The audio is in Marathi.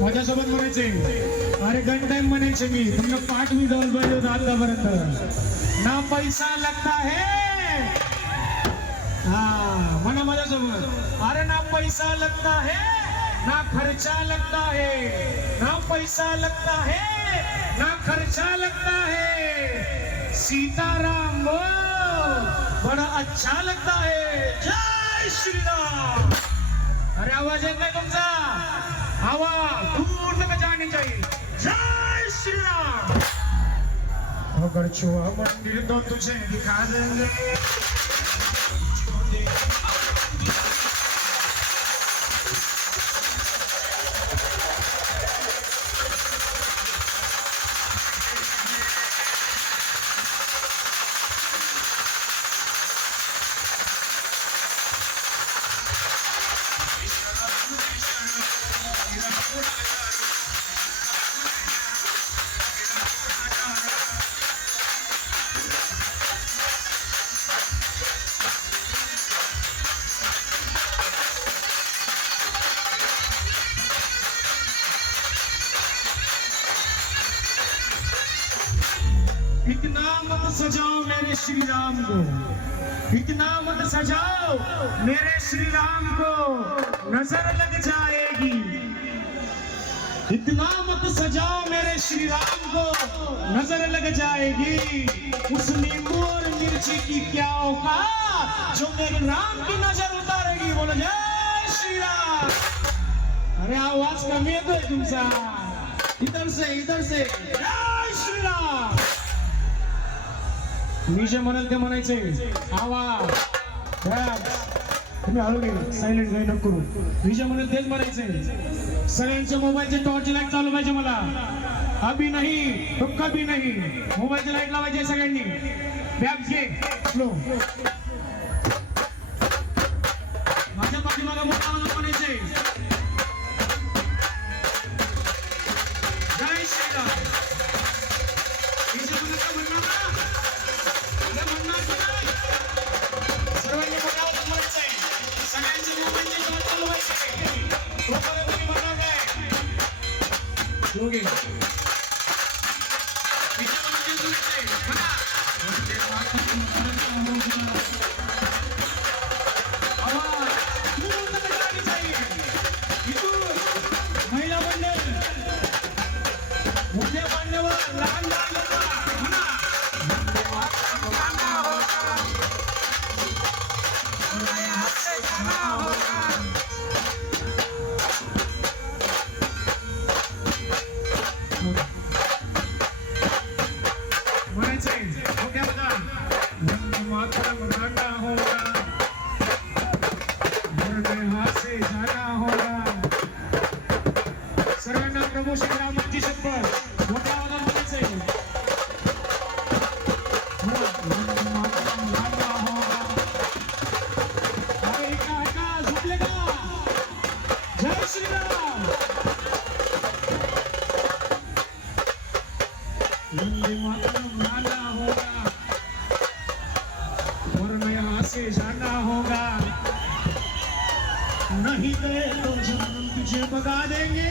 माझ्यासोबत म्हणायचे, अरे गन टाइम म्हणायचे मी तुमनं पाठ मी जाऊन पाहिजे होतं आतापर्यंत. ना पैसा लगता है, हा म्हणा माझ्यासोबत, अरे ना पैसा लगता है ना खर्चा लगता है, ना पैसा लगता है ना खर्चा लगता है, सीताराम बड़ा अच्छा लगता है. जय श्री राम. अरे आवाज येत नाही तुमचा, हवा दूर तक जानी चाहिए. जय श्री राम. अगर छुआ मंदिर तो तुझे दिखा देंगे. इतना मत सजाओ मेरे श्री राम को, इतना मत सजाओ मेरे श्री राम को, नजर लग जाएगी. इतना मत सजाओ मेरे श्री राम को, नजर लग जाएगी. उस नींबू और मिर्ची की क्या औकात जो मेरे राम की नजर उतारेगी. बोलो जय श्री राम. अरे आवाज कमी येतोय तुमचा, इधर से जय श्री राम. मी जे म्हणाल ते म्हणायचे, आवाज तुम्ही हळू घे, सायलेंट घे नको करू. मी जे म्हणाल तेच म्हणायचे. सगळ्यांच्या मोबाईलचे टॉर्च लाईट चालू पाहिजे मला. अभी नाही तो कभी नाही. मोबाईलची लाईट लावायची सगळ्यांनी. बॅग घे स्लो. माझ्या पाठीमागे मोठा आवाज म्हणायचे, जय श्रीराम. Okay. महिला मंडळ मोठे मान्यवर लहान लहान सर्वांना प्रभू श्रीरामांची शपथ. मोठ्या आवाजात म्हणायचंय, अरे ऐका झोपले का. जय श्रीराम. वंदे मातरम गाना होगा वरना यहाँ से जाना होगा. नहीं गए तो जन्म तुझे बगा देंगे.